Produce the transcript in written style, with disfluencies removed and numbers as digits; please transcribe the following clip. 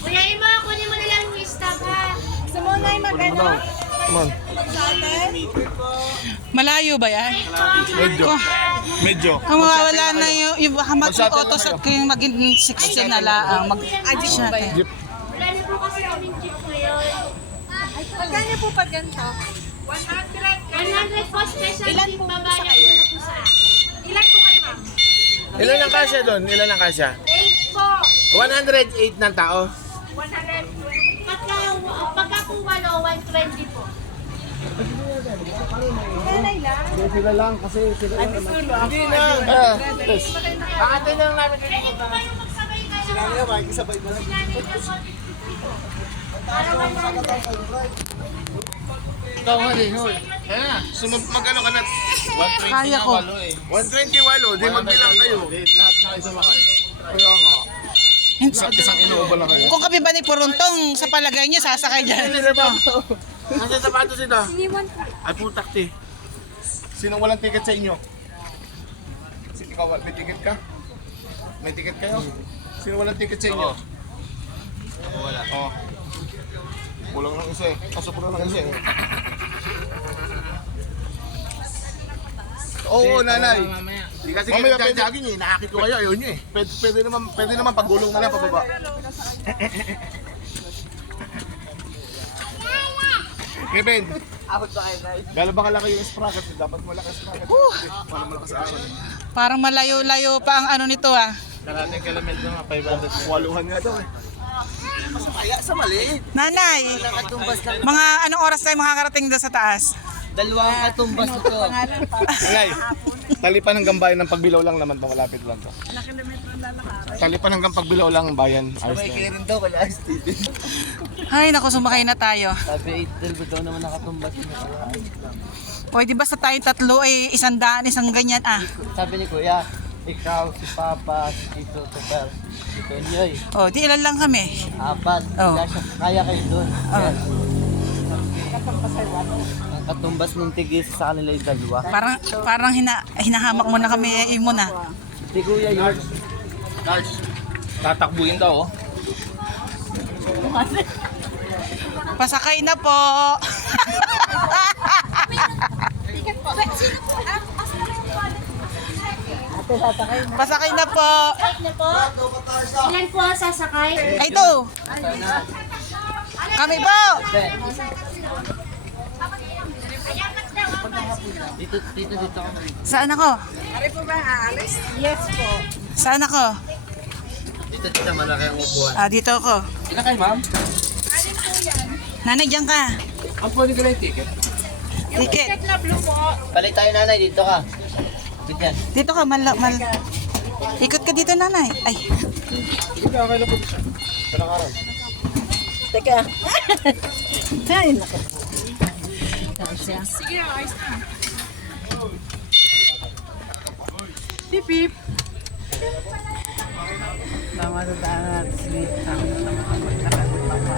Kuya Ima, kunin mo na lang yung stock ha. Gusto mo na yung mag-ano? Malayo ba yan? Medyo. Kung mawawala na yung hamat ng autos at yung maging 60 na lang. Jeep ba yan? Wala na po kasi kaming jeep ngayon. Magkano po pag ganito? 100 po special Ilan jeep po babae sa kayo? na po sa. Ilan po kayo ma'am? Ilan ang kasya doon? Ilan ang kasya? 8 po. 108 ng tao. 100. Pagka po walo, 120 po. Nanay lang. Sila lang kasi sila lang naman. Hindi na. Pakatay na lang namin. Pwede po kayo magsabay kayo. Sila nga, makikisabay na lang. Para 100. Ikaw nga din, hol. Mag-ano ka na? Kaya ko. 128, di magbilang kayo. Lahat na kayo sumakay. Kaya nga. Isang inuubo lang kayo. Kung kami ba ni Puruntong, sa palagay niyo, sasakay dyan. Sino ba? Nasa sapatos sila. Iniwan ko. Ay putak ti. Sino walang ticket sa inyo? Ikaw, may ticket ka? May ticket kayo? Sino walang ticket sa inyo? Wala. Oh. Kulang lang isa eh. Pasok ko lang isa eh. Oo, nanay. Hindi kasi kayo jogging eh. Nakakit ko kayo. Ayaw nyo eh. Pwede naman pagulong na lang pababa. Kevin, gano'n ba kalaki yung sprocket? Dapat malakas sprocket. Para malakas awan. Parang malayo-layo pa ang ano nito ah. Kalating kilometer nga, 500. Waluhan nga daw eh. Kaya sa maliit. Nanay, mga anong oras tayo makakarating doon sa taas? Dalawang katumbas ito. Ngay, talipan hanggang bayan ng Pagbilaw lang naman to, malapit lang to. Talipan hanggang Pagbilaw lang ang bayan. Ayos Sabay na kayo yun. rin daw, wala Steven. Ay, naku, sumakay na tayo. Sabi 8-12 daw naman nakatumbas yun. O, di ba sa tayong tatlo ay 100, isang ganyan ah. Sabi ni Kuya, ikaw, si Papa, si Tito, Topel, si Tonyoy, O, di ilan lang kami. 4. Oh. Kaya kayo doon. Oh. Ang katumbas ng tigis sa kanila yung dalawa. Parang hinahamak mo na kami muna. Si Kuya yun. Tatakbuhin daw oh. Pasakay na po. Pasakay na po. Na po? Ilan po ang sasakay? Ay, ito. Kami po. Dito, dito, dito. Saan ako? Ari po ba aalis? Yes po. Saan ako? Dito, dito, malaki ang upuan. Ah, dito ako. Ilan kayo, ma'am? Nanay, diyan ka. Ang pwede ka lang yung ticket? Ticket. Na blue po. Balik tayo, nanay, dito ka. Dito yan. Dito ka, Ikot ka dito, nanay. Ay, Hindi, okay lang po siya. Walang araw. Teka. Ay, naku. Sige, ayos na. Pip, pip. Tama na natin. Tama na magtakal.